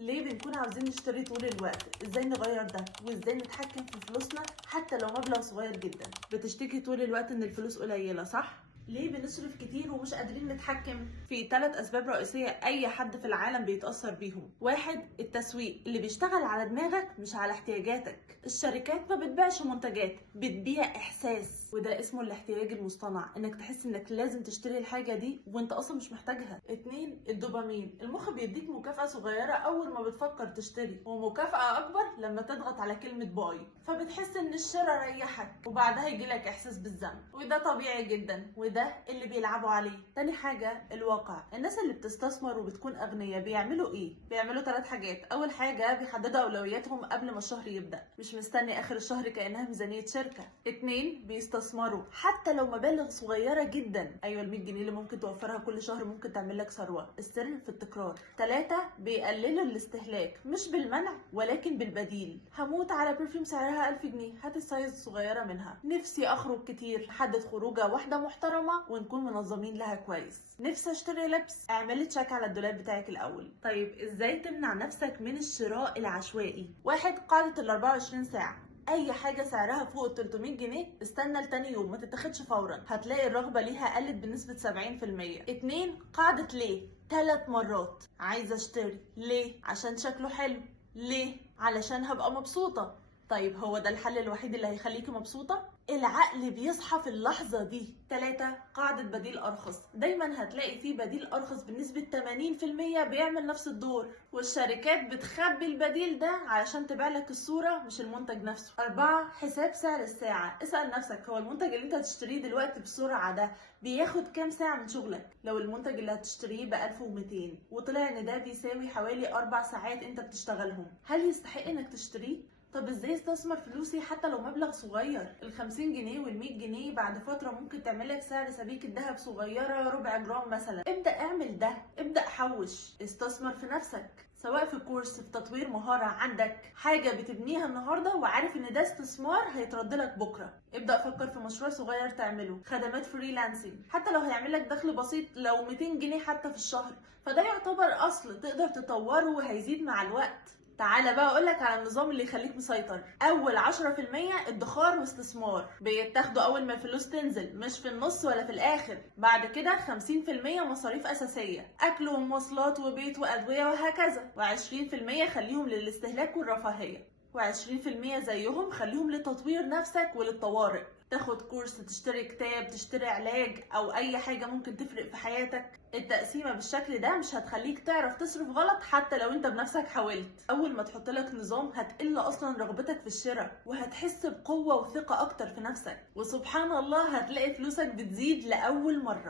ليه بنكون عاوزين نشتري طول الوقت؟ ازاي نغير ده؟ وازاي نتحكم في فلوسنا حتى لو مبلغ صغير جدا؟ بتشتكي طول الوقت ان الفلوس قليلة، صح؟ ليه بنصرف كتير ومش قادرين نتحكم؟ في 3 اسباب رئيسية اي حد في العالم بيتأثر بيهم. 1. التسويق اللي بيشتغل على دماغك مش على احتياجاتك. الشركات ما بتبيعش منتجات، بتبيع احساس، وده اسمه الاحتياج المصطنع، انك تحس انك لازم تشتري الحاجة دي وانت اصلا مش محتاجها. 2. الدوبامين، المخ بيديك مكافأة صغيرة اول ما بتفكر تشتري، ومكافأة اكبر لما تضغط على كلمة باي، فبتحس ان الشراء ريحك وبعدها يجيلك احساس بالذنب، وده طبيعي جدا، وده اللي بيلعبوا عليه. تاني حاجة الواقع، الناس اللي بتستثمر وبتكون اغنياء بيعملوا ايه؟ بيعملوا 3 حاجات. اول حاجة بيحددوا اولوياتهم قبل ما الشهر يبدأ، مش مستني اخر الشهر كأنها ميزانية شركة. 2. بيستثمروا حتى لو مبالغ صغيرة جدا. ايوه، ال 100 جنيه اللي ممكن توفرها كل شهر ممكن تعمل لك ثروة. السر في التكرار. 3. بيقللوا الاستهلاك، مش بالمنع ولكن بالبديل. هموت على برفيوم سعرها 1000 جنيه، هات السايز صغيرة منها. نفسي اخرج كتير، حدد خروجة واحدة محترمة ونكون منظمين لها كويس. نفسي اشتري لبس، اعملي تشيك على الدولاب بتاعك الاول. طيب ازاي تمنع نفسك من الشراء العشوائي؟ 1. قاعدة ال 24 ساعة. اي حاجه سعرها فوق ال 300 جنيه استنى لتاني يوم، ما تتاخدش فورا، هتلاقي الرغبه ليها قلت بنسبه 70%. 2. قاعده ليه 3 مرات. عايزه اشتري ليه؟ عشان شكله حلو. ليه؟ علشان هبقى مبسوطه. طيب هو ده الحل الوحيد اللي هيخليكي مبسوطة؟ العقل بيصحى في اللحظة دي. 3. قاعدة بديل أرخص، دايما هتلاقي فيه بديل أرخص بنسبة 80% بيعمل نفس الدور، والشركات بتخبي البديل ده علشان تبيع لك الصورة مش المنتج نفسه. 4. حساب سعر الساعة، اسأل نفسك هو المنتج اللي انت هتشتريه دلوقتي بسرعة ده بياخد كام ساعة من شغلك؟ لو المنتج اللي هتشتريه ب 1200 وطلع ان ده بيساوي حوالي 4 ساعات انت بتشتغلهم، هل يستحق انك تشتريه؟ طب ازاي استثمر فلوسي حتى لو مبلغ صغير؟ ال 50 جنيه وال 100 جنيه بعد فترة ممكن تعملك سعر سبيكة ذهب صغيرة ربع جرام مثلا. ابدأ اعمل ده، ابدأ حوش، استثمر في نفسك، سواء في كورس، في تطوير مهارة عندك، حاجة بتبنيها النهاردة وعارف ان ده استثمار هيترد لك بكرة. ابدأ فكر في مشروع صغير تعمله، خدمات فريلانسنج، حتى لو هيعملك دخل بسيط، لو 200 جنيه حتى في الشهر، فده يعتبر اصل تقدر تطوره وهيزيد مع الوقت. تعالى بقى اقولك على النظام اللي يخليك مسيطر. اول 10% ادخار واستثمار، بيتاخدوا اول ما الفلوس تنزل، مش في النص ولا في الاخر. بعد كده 50% مصاريف اساسية، اكل ومواصلات وبيت وادوية وهكذا. و20% خليهم للاستهلاك والرفاهية، و20% زيهم خليهم لتطوير نفسك وللطوارئ، تاخد كورس، تشتري كتاب، تشتري علاج، او اي حاجة ممكن تفرق في حياتك. التقسيمة بالشكل ده مش هتخليك تعرف تصرف غلط حتى لو انت بنفسك حاولت. اول ما تحط لك نظام هتقل اصلا رغبتك في الشراء، وهتحس بقوة وثقة اكتر في نفسك، وسبحان الله هتلاقي فلوسك بتزيد لأول مرة.